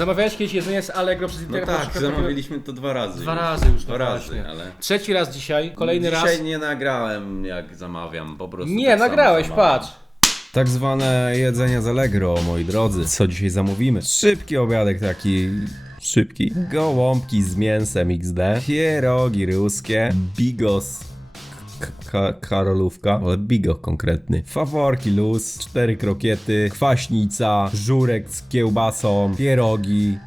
Zamawiałeś kiedyś jedzenie z Allegro przez No internet? na tak, przykład zamawialiśmy to dwa razy. Dwa już. razy już, Dwa no razy, właśnie. ale... Trzeci raz dzisiaj, kolejny Dzisiaj raz. nie nagrałem jak zamawiam, po prostu Nie, tak samo nagrałeś, zamawiam. patrz. Tak zwane jedzenie z Allegro, moi drodzy. Co dzisiaj zamówimy? Szybki obiadek taki... Szybki. Gołąbki z mięsem XD. Pierogi ruskie. Bigos. Ka karolówka, ale bigo konkretny. Faworki luz, cztery krokiety, kwaśnica, żurek z kiełbasą, pierogi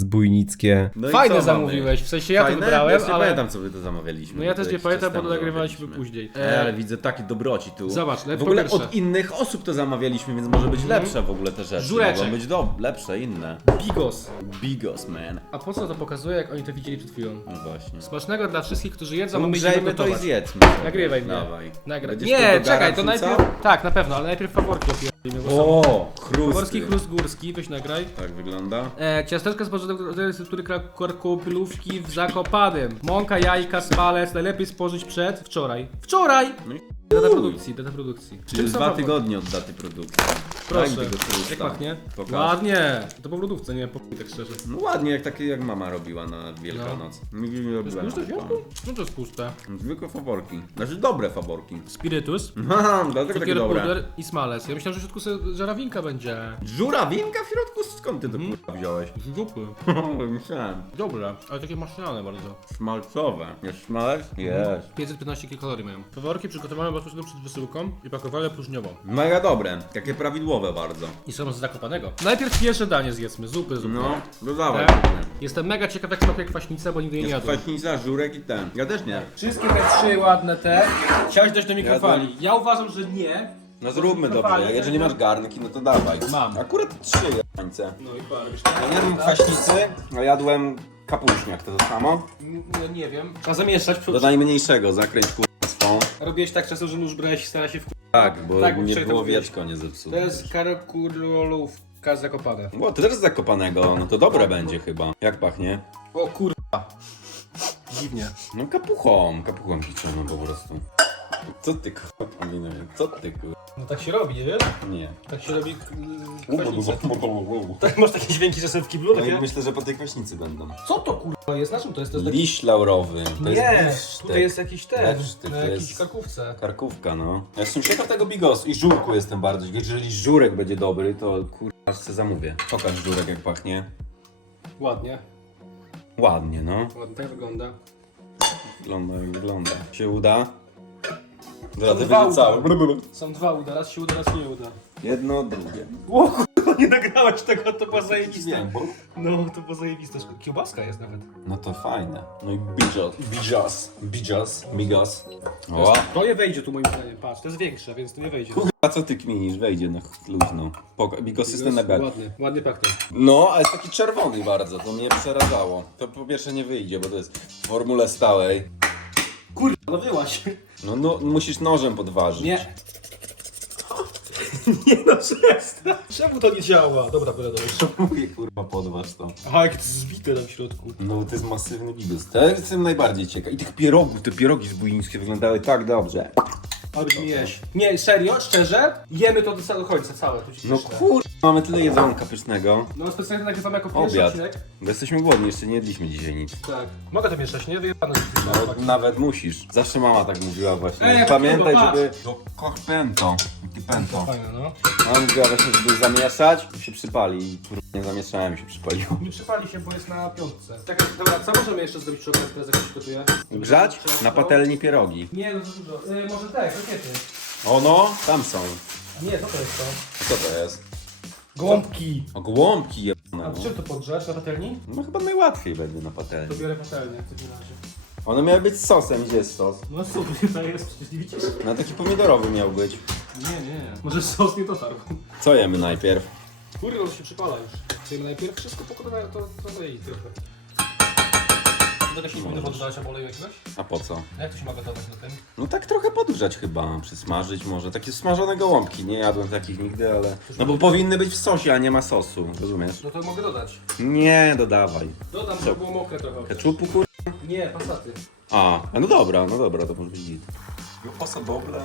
zbójnickie. No Fajne co zamówiłeś, w sensie ja to Fajne? wybrałem, Ja nie ale... pamiętam co wy to zamawialiśmy. No ja też To nie pamiętam, bo temu nagrywaliśmy później. E, E, ale widzę taki dobroci tu. Zobacz, W ogóle pierwsze- od innych osób to zamawialiśmy, więc może być lepsze w ogóle te rzeczy. Żureczek. Mogą być do, lepsze, inne. Bigos. Bigos, man. A po co to pokazuje, jak oni to widzieli przed chwilą? No właśnie. Smacznego dla wszystkich, którzy jedzą, a my Grzejmy to i zjedzmy. Nagrywaj mnie. Dawaj. Nagraj. Będziesz Nie, to czekaj, to najpierw... Tak, na pewno, ale najpierw faworki. O, Faworski chrusty. chrust górski, weź nagraj. Tak wygląda. E, ciasteczka z receptury karkopilówki w Zakopanem. Mąka, jajka, smalec, najlepiej spożyć przed wczoraj. Wczoraj! No i Data produkcji, data produkcji. Czyli Czym już są dwa tygodnie od daty produkcji. Proszę. Mi tego chrusta. Jak pachnie? Ładnie. To po lodówce, nie po chuj, tak szczerze. No ładnie, jak takie jak mama robiła na Wielkanoc. Nigdy nie To puste w takiego. środku? No to jest puste. Zwykłe faworki. Znaczy dobre faworki. Spirytus, Aha, dlatego takie cukier dobre. puder i smalec. Ja myślałem, że w środku sobie żarawinka będzie. Żurawinka w środku? Skąd ty to Mhm. kurwa wziąłeś? Z zupy. Myślałem. Dobre, ale takie maślane bardzo. Smalcowe. Jest smalec? Jest. 515 kilokalorii mają. Faworki przygotowane bezpośrednio przed wysyłką i pakowane próżniowo. Mega dobre. Takie prawidłowe bardzo. I są z Zakopanego. Najpierw pierwsze danie zjedzmy, zupy, zupy. No, dodawaj. Tak? Jestem mega ciekaw jak smakuje kwaśnica, bo nigdy nie Jest jadłem. kwaśnica, żurek i ten. Ja też nie. Wszystkie te trzy ładne te chciałeś dać do mikrofali. Ja uważam, że nie. No zróbmy dobrze. Jeżeli masz garnki, no to dawaj. Mam. Akurat trzy jańce. No i parę. Ja nie jadłem kwaśnicy, a jadłem kapuśniak. To to samo? No nie wiem. Trzeba zamieszać. Do najmniejszego, zakręć kurwa swą. Robiłeś tak często, że nóż brałeś i stara się w Tak, bo Tak, bo nie wczoraj to było mówiłeś. wieczko nie zepsute. To jest karakulolówka zakopane. O, to też z zakopanego, no to dobre będzie chyba. Jak pachnie? O kurwa. Dziwnie. No kapuchą, kapuchą kiczoną po prostu. Co ty kurwa kombinuję? Co ty kurwa? No tak się robi, nie wiesz? Nie. Tak się robi yy. Tak, masz takie dźwięki czasem w kiblu? No Takie? i myślę, że po tej kwaśnicy będą. Co to kurwa jest? Na czym to jest? To jest taki... Liść laurowy. To Nie, jest tutaj jest jakiś ten, Lesztyk, na to jakiejś jest- karkówce. Karkówka, no. Ja jestem ciekaw tego bigosu i żurku jestem bardzo. Jeżeli żurek będzie dobry, to kurwa se zamówię. Pokaż żurek jak pachnie. Ładnie, Ładnie, no. ładnie tak wygląda. Wygląda jak wygląda. Się uda? Dobra, dwa będzie cały. Są dwa uda, raz się uda, raz nie uda. Jedno, drugie. O kurwa, nie nagrałeś tego, to była zajebista. Bo... No, to była zajebista. Kiełbaska jest nawet. No to fajne. No i bijos, bijos, bijos, bigos. O, To nie wejdzie tu moim zdaniem, patrz, to jest większe, więc to nie wejdzie. a co ty kminisz? Wejdzie na luźno. Poka- Bigos jest ten nebel. Ładny, ładny pachnie. No, ale jest taki czerwony bardzo, to mnie przerażało. To po pierwsze nie wyjdzie, bo to jest w formule stałej. Kurwa, no wyłaś. No, no musisz nożem podważyć. Nie. Nie no, przestań. Czemu to nie działa? Dobra, byle dobrze. Mówię kurwa podważ to. Aha, jak to jest zbite tam w środku. No to jest masywny bigos. To jestem najbardziej ciekaw. I tych pierogów, te pierogi zbójnickie wyglądały tak dobrze. Ale jeść. Nie, serio, szczerze? Jemy to do samego końca, całe. Tu ci No przyszle. kur... Mamy tyle jedzonka pysznego. No specjalnie nagrywamy jako pierwszy Obiad. odcinek. Bo jesteśmy głodni, jeszcze nie jedliśmy dzisiaj nic. Tak. Mogę to mieszać, nie? Wyjebane. No, nawet musisz. Zawsze mama tak mówiła właśnie. Ej, jak Pamiętaj, kurwa, żeby... Do kochpento. Jaki pento. Fajne, no. Mama mówiła właśnie, żeby zamieszać się przypali. I kurwa nie zamieszałem, się przypaliło. Nie przypali się, bo jest na piątce. Tak, dobra, co możemy jeszcze zrobić przy okazji teraz, jak się gotuje? Grzać? Na patelni pierogi. Nie, no za dużo. Y, może te, krokiety. O no, tam są. A nie, co to jest to? Co to jest? Gołąbki. O, gołąbki A jebane. czym to podgrzać? Na patelni? No chyba najłatwiej będzie na To patelni. biorę patelnię w takim razie. One miały być z sosem, gdzie jest sos? No co, tutaj jest, przecież nie widzisz? No taki pomidorowy miał być. Nie, nie. Może sos nie dotarł. Co jemy najpierw? Kurde, on się przypala już. Chcemy najpierw wszystko pokonać, to trochę i trochę. Do tego się nie powinno dodać albo oleju jakiegoś? A po co? Jak to się ma gotować na tym? No tak trochę podgrzać chyba, przysmażyć może. Takie smażone gołąbki, nie jadłem takich nigdy, ale... No bo powinny być w sosie, a nie ma sosu, rozumiesz? No to mogę dodać. Nie, dodawaj. Dodam, żeby było mokre trochę. Keczupu kur... Nie, pasaty. A, a no dobra, no dobra, to może być git. Osa doble.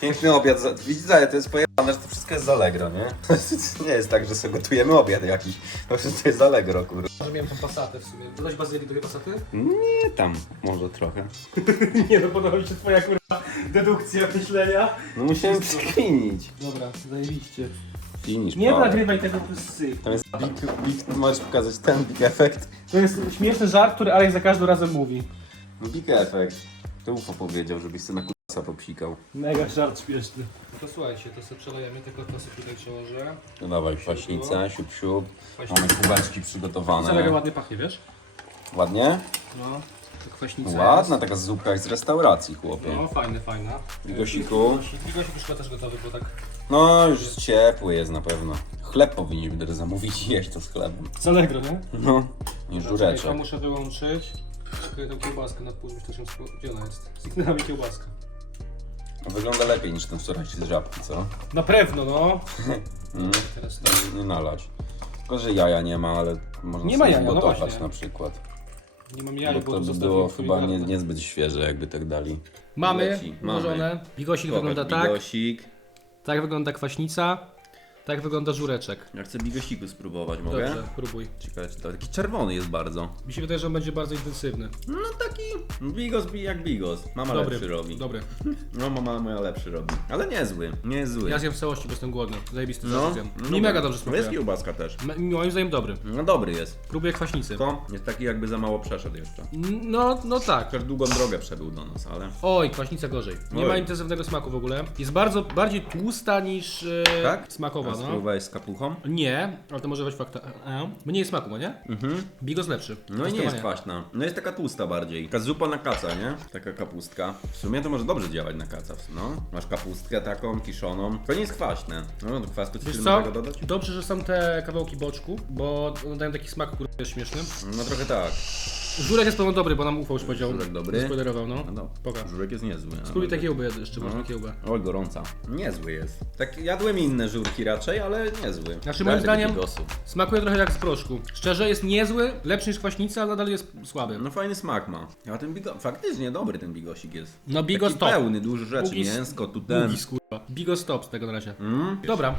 Piękny obiad, za... widzicie, to jest pojebane przygotowane, że to wszystko jest z Allegro, nie? To nie jest tak, że sobie gotujemy obiad jakiś. To wszystko jest z Allegro, kurde. Może miałem tą pasatę w sumie. Dodać bazylii do tej pasaty? Nie, tam może trochę. Nie, no podoba mi się twoja kurwa dedukcja myślenia. No musiałem przekminić. Dobra, zajebiście. Finish Nie power. nagrywaj tego plus syf. Tam jest big, big, możesz pokazać ten big effect. To jest śmieszny żart, który Alex za każdym razem mówi. No big effect. To UFO powiedział, żebyś sobie na kursa popsikał. Mega żart śmieszny. To słuchajcie, to sobie przelejemy, tylko to sobie tutaj przełożę. No dawaj, kwaśnicę, siup siup. Kwaśnica. Mamy kubeczki Mega przygotowane. ładnie pachnie, wiesz? Ładnie? No, to kwaśnica Ładna taka zupka jak z restauracji, chłopie. jest. No, fajne, fajna. Bigosiku. Bigosik Bigosik już chyba też gotowy, bo tak... No, już ciepły jest na pewno. Chleb powinniśmy teraz zamówić i jeść to z chlebem. Z Allegro, nie? No, i To żureczek. muszę wyłączyć. Czekaj, tą kiełbaskę na pół, też ją spo- Gdzie ona jest? Zniknęła mi kiełbaska. Wygląda lepiej niż ten wczorajszy z żabki, co? Na pewno, no. Mm, Teraz tak. nie nalać. Tylko, że jaja nie ma, ale można Nie ma sobie jaja, no gotować właśnie. na przykład. Nie mam Bo jaj, to bo by zostawiłem było chyba nie, niezbyt świeże, jakby tak dali. Mamy Leci. Mamy. ułożone. Bigosik wygląda tak. Bigosik. Tak wygląda kwaśnica. Tak wygląda żureczek. Ja chcę bigosiku spróbować, mogę? Dobrze, próbuj. Ciekawe, czy to taki czerwony jest bardzo. Mi się wydaje, że on będzie bardzo intensywny. No taki bigos bi- jak bigos. Mama Dobry, lepszy robi. dobry. No mama moja lepszy robi. Ale niezły, nie jest zły. Ja zjem w całości, bo jestem głodny. Zajebisty no, zjem. no Mi mega dobrze No jest smakuje. kiełbaska też. M- Moim zdaniem dobry. No dobry jest. Próbuję kwaśnicy. Tylko jest taki jakby za mało przeszedł jeszcze. No, no tak. Też długą drogę przebył do nas, ale... Oj, kwaśnica gorzej. Nie Oj. ma intensywnego smaku w ogóle. Jest bardzo, bardziej tłusta niż e, Tak? smakowa, no. spróbowałeś z kapuchą? Nie, ale to może być fakta. E, mniej smaku ma, nie? Mhm. Bigos lepszy. No i nie jest kwaśna. No jest taka tłusta bardziej. Taka zupa na kaca, nie? Taka kapustka. W sumie to może dobrze działać na kaca, no. Masz kapustkę taką, kiszoną. To nie jest kwaśne. No do Wiesz trzeba co? tego dodać? Dobrze, że są te kawałki boczku, bo one dają taki smak, który jest śmieszny. No trochę tak. Żurek jest pewno dobry, bo nam ufał już powiedział. Żurek dobry. Spoilerował, no. No, no. Pokaż. Żurek jest niezły. Spróbuj ale- tę kiełbę jeszcze, No. można kiełbę. Oj, gorąca. Niezły jest. Tak jadłem inne żurki raczej, ale niezły. Znaczy, moim zdaniem-. Smakuje trochę jak z proszku. Szczerze, jest niezły, lepszy niż kwaśnica, ale nadal jest słaby. No fajny smak ma. A ten bigos, faktycznie dobry ten bigosik jest. No, bigos Taki top. pełny, dużo rzeczy, Bugis- mięsko, tu ten. Bugis, kurwa. Bigos stop z tego na razie. Mm? Dobra.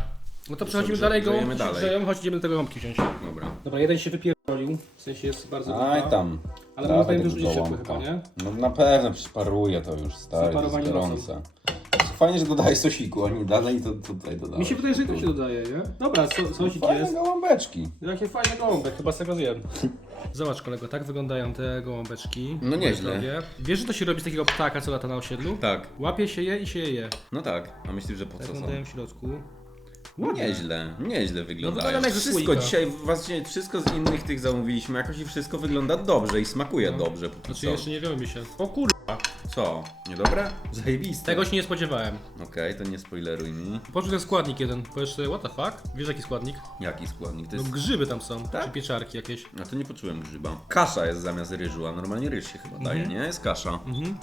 No to przechodzimy dalej, gołąbki się dalej. chodź idziemy do tego gąbki wziąć. Dobra. Dobra, jeden się wypierdolił, w sensie jest bardzo Aj dupa. tam. Ale moim zdaniem dużo gołąbka. chyba, nie? No na pewno przyparuje to już, stary, to jest Zaparowanie gorące. Fajnie, że dodajesz sosiku, oni dalej to tutaj dodają. Mi się wydaje, że to się dodaje, nie? Dobra, so, sosik Fajne jest. gołąbeczki. Jakie fajne gołąbek, chyba z tego zjem. Zobacz kolego, tak wyglądają te gołąbeczki. No nieźle. Zdrowie. Wiesz, że to się robi z takiego ptaka, co lata na osiedlu? Tak. Łapie się je i się je je. No tak. A myślisz, że po Tak co są? wyglądają w środku. No nieźle, nieźle wyglądają jak ze wszystko słoika. dzisiaj, właśnie wszystko z innych tych zamówiliśmy, jakoś i wszystko wygląda dobrze i smakuje dobrze póki Znaczy co. jeszcze nie wiemy się. O kurwa, Co? Niedobre? Zajebiste. tego się nie spodziewałem. Okej, to nie spoileruj mi. Poczuł ten składnik jeden. Powiesz sobie, what the fuck? Wiesz jaki składnik? Jaki składnik? To No jest... grzyby tam są, Tak? czy pieczarki jakieś. No to nie poczułem grzyba. Kasza jest zamiast ryżu, a normalnie ryż się chyba daje, Mhm. nie? Jest kasza.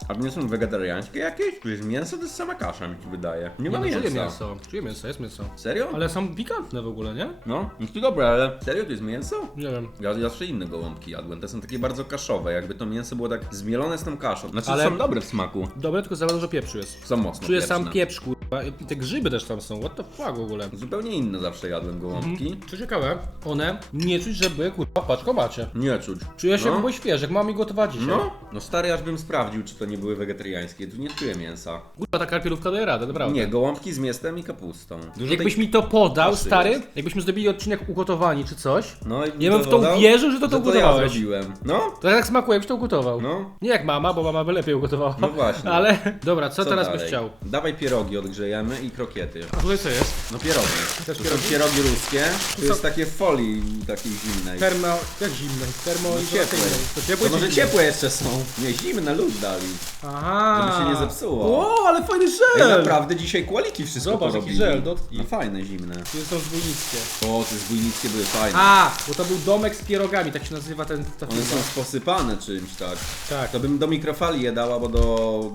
A nie są wegetariańskie jakieś? Wiesz, mięso to jest sama kasza, mi się wydaje. Nie ma no, mięsa. czuję mięso, czuję mięso, jest mięso. Serio? Ale są pikantne w ogóle, nie? No, no to dobra, ale serio to jest mięso? Nie wiem. Ja ja zawsze inne gołąbki jadłem, te są takie bardzo kaszowe, jakby to mięso było tak zmielone z tą kaszą. Znaczy Ale- są dobre w smaku, Dobre, tylko za dużo pieprzu jest. są mocno Czuję sam pieprz, kurwa. I te grzyby też tam są, what the fuck w ogóle. Zupełnie inne zawsze jadłem gołąbki. Co ciekawe, one nie czuć, że były kurwa w paczkomacie. Nie czuć. Czuję się no. jak były świeże, jak mam mi gotować dzisiaj. No, no stary, aż bym sprawdził, czy to nie były wegetariańskie. Tu nie czuję mięsa. Kurwa, ta karpielówka daje radę, naprawdę. Nie, gołąbki z mięsem i kapustą. Dużo Jakbyś tej- mi to podał, kasy stary, jest. jakbyśmy zrobili odcinek ugotowani czy coś, No, i Ja bym w to dodał, uwierzył, że to to ja ugotowałeś. zrobiłem. No, to tak smakuje, jakbyś to ugotował. no. Nie jak mama, bo mama by lepiej ugotowała. No właśnie. Ale, dobra, co, Co teraz dalej? byś chciał? Dawaj pierogi odgrzejemy i krokiety. A tutaj co jest? No pierogi. Też To pierogi? są pierogi ruskie. To jest takie w folii takiej zimnej. Termo, jak zimne? Termo No ciepłe. To ciepłe To czy może zimne? ciepłe jeszcze są. Nie, zimne lód dali. Aha. Żeby się nie zepsuło. O, ale fajny Ej, żel! naprawdę dzisiaj quality wszystko Zobacz, jaki porobili. żel, dotknij. No fajne, zimne. Tu są zwójnickie. O, te zbójnickie były fajne. A, bo to był domek z pierogami, tak się nazywa ten... Ta One są posypane czymś tak. Tak. To bym do mikrofali je dała, bo do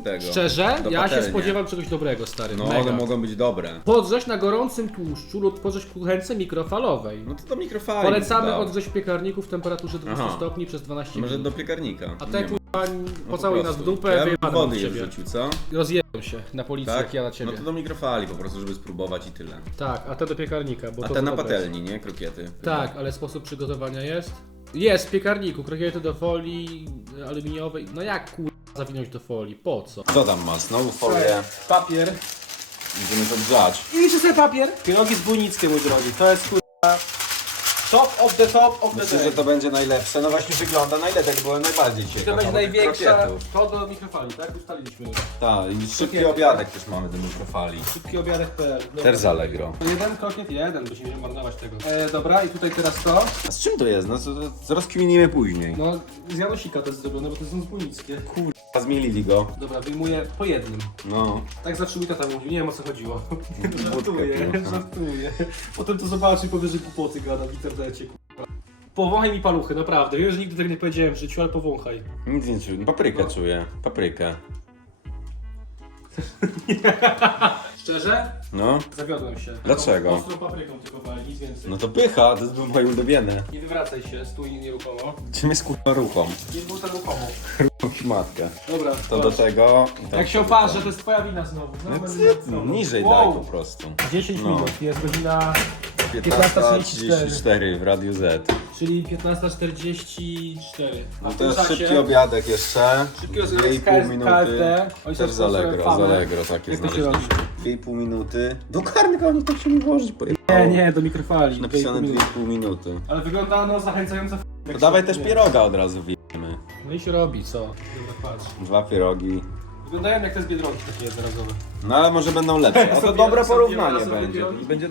tego. Szczerze, do ja się patelni. spodziewam czegoś dobrego, stary. No, Mega. one mogą być dobre. Podgrzeź na gorącym tłuszczu lub podgrzeź w kuchence mikrofalowej. No to do mikrofali. Polecamy bym dał. odgrzeź w piekarniku w temperaturze 200 Aha. stopni przez 12 Może minut. do piekarnika. A te Nie ma. kurwa No po pocałuj nas w prostu. dupę, Ja bym wyjebane wody od je ciebie. wrzucił, co? Rozjebał się na policji, Tak? jak ja na ciebie. No to do mikrofali po prostu, żeby spróbować i tyle. Tak, a te do piekarnika, bo A to te na dobre jest. patelni, nie? Krokiety. Tak, ale sposób przygotowania jest? Jest, w piekarniku, krokiety do folii aluminiowej. No jak kur... zawinąć do folii? Po co? Co tam masz? Znowu folię. Papier. Będziemy to grzać. I liczę sobie papier. Pierogi z Bujnickie, mój drogi. To jest kurwa... Top of the top of the Myślę, day. że to będzie najlepsze. No właśnie wygląda na ile tak byłem najbardziej ciekaw. To będzie największa... To do mikrofali, tak? Ustaliliśmy. Tak, i szybki Krokiety. obiadek też mamy do mikrofali. Szybki obiadek.pl Też z Allegro. Jeden krokiet, jeden, bo się nie marnować tego. E, dobra, i tutaj teraz to. A z czym to jest? No to, to rozkminimy później. No, z Janosika to jest zrobione, bo to są z Bujnickie. A zmielili go. Dobra, wyjmuję po jednym. No. Tak zawsze mój tata mówił, nie wiem o co chodziło. Żartuję, żartuję. Potem to zobaczy i powie, że głupoty gada w internecie, kurwa. Powąchaj mi paluchy, naprawdę. Wiem, że nigdy tak nie powiedziałem w życiu, ale powąchaj. Nic nie czuję. Paprykę czuję. Paprykę. Szczerze? No. Zawiodłem się. Dlaczego? Ostrą papryką tylko wali, nic więcej. No to pycha, to jest moje ulubione. Nie wywracaj się, stój nieruchomo. Czym jest kurwa ruchom? Nie był tam ruchomo. Matkę. Dobra, To do tego. i Jak się oparzę, tego. to jest twoja wina znowu. No co będę ty, znowu. niżej Wow. daj po prostu. 10 No. minut, jest godzina, 15.34 w Radiu Z. czyli 15.44. No to jest szybki obiadek jeszcze. Szybki z 2,5 KS minuty. Też z Allegro, z Allegro takie znaleźliśmy. 2,5 minuty. Do karnka oni tak się nie włożyć. Nie, nie, do mikrofali. Napisane 2,5 minut. 2,5 minuty. Ale wygląda no zachęcająco. To dawaj też pieroga od razu wiemy. No i się robi, co? Dwa pierogi. Wyglądają jak te z Biedronki takie jednorazowe. No ale może będą lepsze. A to dobre porównanie będzie. będzie.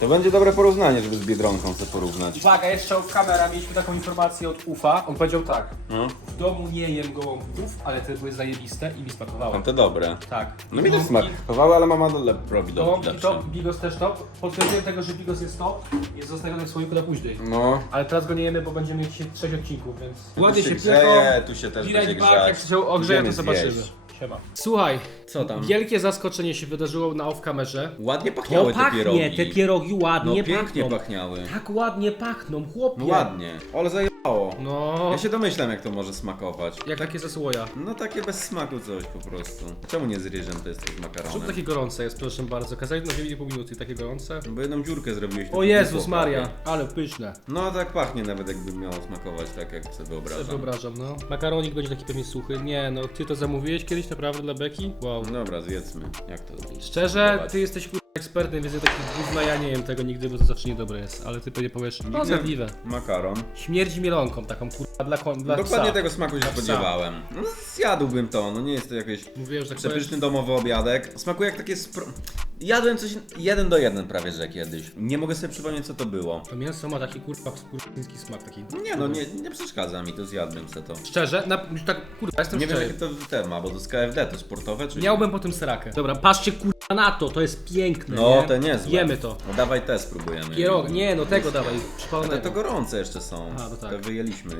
To będzie dobre porównanie, żeby z Biedronką sobie porównać. Uwaga, jeszcze od kamera mieliśmy taką informację od UFA. On powiedział tak. No, W domu nie jem gołąbków, ale te były zajebiste i mi smakowały. no to dobre. Tak. No mi też smakowały, ale mama lep robi do Gołąbki lepsze. top, bigos też top. Potwierdziłem tego, że bigos jest top. Jest zostawiony w słoiku na później. No. Ale teraz go nie jemy, bo będziemy mieć dzisiaj 6 odcinków, więc... tu się grzeje, tu się też będzie jak grzać. się ogrzeje, to zobaczymy. zjeść. Siema. Słuchaj, Co tam? wielkie zaskoczenie się wydarzyło na off kamerze. Ładnie To pachniały te pachnie, pierogi. te pierogi No ładnie pięknie pachną. pachniały. Tak ładnie pachną, chłopie. No ładnie. Ale zajebało. No, Ja się domyślam jak to może smakować. jak takie ze słoja. No takie bez smaku coś po prostu. Czemu nie z ryżem to jest z Czemu makaronem? takie gorące jest, proszę bardzo? Kazali na 9,5 minuty takie gorące. Bo jedną dziurkę zrobiłeś. O tylko Jezus Maria, ale pyszne. No tak pachnie nawet jakby miało smakować tak jak sobie Sobie wyobrażam. wyobrażam, no. Makaronik będzie taki pewnie suchy. Nie, no, ty to zamówiłeś kiedyś naprawdę dla Beki? Wow. Dobra, zjedzmy. Jak to zrobić? Szczerze, ty jesteś kurwa ekspertem, więc ja takich gówna ja nie jem tego nigdy, bo to zawsze niedobre jest. Ale ty pewnie powiesz, no zjadliwe. Makaron. Śmierdzi mielonką taką kurwa dla, kon- dla Dokładnie psa. tego smaku się psa. spodziewałem. No zjadłbym to, no nie jest to jakieś Mówiłem, że tak przepyszny domowy obiadek. Smakuje jak takie spro... Jadłem coś jeden do jeden prawie, że kiedyś. Nie mogę sobie przypomnieć co to było. To mięso ma taki kurwa kurczyński smak taki. Nie no, nie, nie przeszkadza mi to, zjadłbym se to. Szczerze, na, tak kurwa, jestem Nie wiem szczery. jakie to tema, bo to z KFD to sportowe czy... Miałbym po tym serakę. Dobra, patrzcie kurwa na to, to jest piękne, No nie? to niezłe. Jemy to. No dawaj te spróbujemy. Pierog, nie no tego dawaj, Ale przypalonego. to gorące jeszcze są. A, no tak. Te wyjęliśmy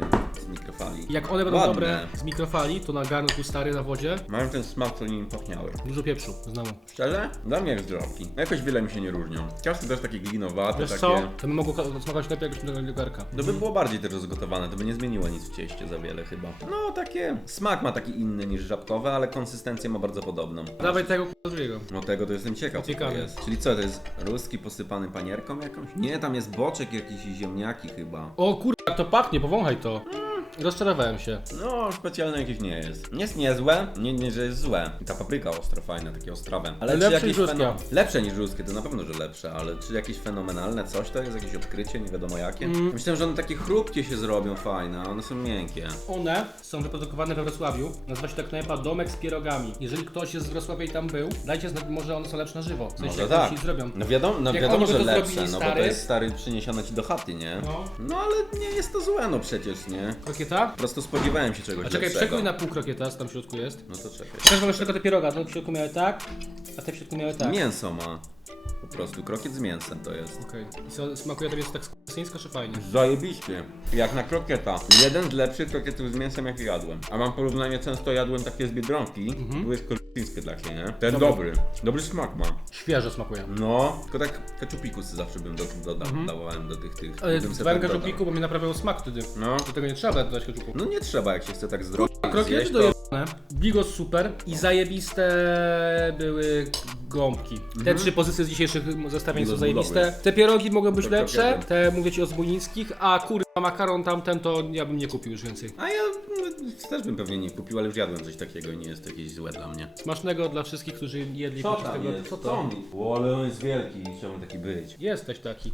z mikrofali. Jak one będą Ładne. dobre z mikrofali, to na garnku stary na wodzie, Mają ten smak, co nim pachniały. dużo pieprzu, znowu. Szczerze? Dla mnie jak zdrowki. Jakoś wiele mi się nie różnią. Ciasto też takie glinowate, Wiesz takie... co? To by mogło ka- smakować lepiej, dodali do garka. To by było bardziej też rozgotowane, to by nie zmieniło nic w cieście za wiele chyba. No takie... Smak ma taki inny niż żabkowe, ale konsystencję ma bardzo podobną. Dawaj tego kurwa drugiego. No tego to jestem ciekaw, co to jest. Czyli co, to jest ruski posypany panierką jakąś? Nie, tam jest boczek jakiś i ziemniaki chyba. O kurwa, jak to pachnie, powąchaj to. Rozczarowałem się. No, specjalne jakieś nie jest. Nie jest niezłe, nie, nie, że jest złe. I ta papryka ostra, fajna, takie ostrawe. Ale Lepsze czy niż jakieś ruskie. Lepsze niż ruskie, to na pewno, że lepsze, ale czy jakieś fenomenalne coś to jest? Jakieś odkrycie, nie wiadomo jakie? Mm. Myślałem, że one takie chrupkie się zrobią fajne, a one są miękkie. One są wyprodukowane we Wrocławiu. Nazywa się to knajpa Domek z pierogami. Jeżeli ktoś jest z Wrocławia i tam był, dajcie znać, może one są lepsze na żywo. W sensie, Może jak tak. się zrobią. No wiadomo, no Jak wiadomo oni by że to lepsze, zrobili, no bo to stary? jest stary przyniesione ci do chaty, nie? No. No ale nie jest to złe, no przecież, nie? Krokieta? Po prostu spodziewałem się czegoś A czekaj, lepszego. przekrój na pół krokieta, co tam w środku jest. No to czekaj. Też mam jeszcze tylko te pieroga, to w środku miały tak, a te w środku miały tak. Mięso ma. Po prostu krokiet z mięsem to jest. Okej. I co, smakuje tobie tak skusyńsko czy fajnie? Zajebiście. Jak na krokieta. Jeden z lepszych krokietów z mięsem jakie jadłem. A mam porównanie, często jadłem takie z Biedronki. Mhm. Były krokińskie takie, nie? Ten Dobry. dobry. Dobry smak ma. Świeżo smakuje. No, tylko tak keczupiku sobie zawsze bym do, doda, dawałem do tych tych. Ale bym tak dodał. keczupiku, bo mi naprawiał smak wtedy. No. Do tego nie trzeba dodać keczupu. No nie trzeba, jak się chce tak zdrowo Krokiety zjeść, to... Bigos super i zajebiste były gąbki. Te trzy pozycje z dzisiejszych zestawień są Bigos zajebiste. budowy. Te pierogi mogą być To lepsze, te mówię ci o zbójnickich, a kurwa makaron tamten to ja bym nie kupił już więcej. A ja no, też bym pewnie nie kupił, ale już jadłem coś takiego i nie jest jakieś złe dla mnie. Smacznego dla wszystkich, którzy jedli podczas tego. Co to? O, ale on jest wielki i chciałbym taki być. Jesteś taki.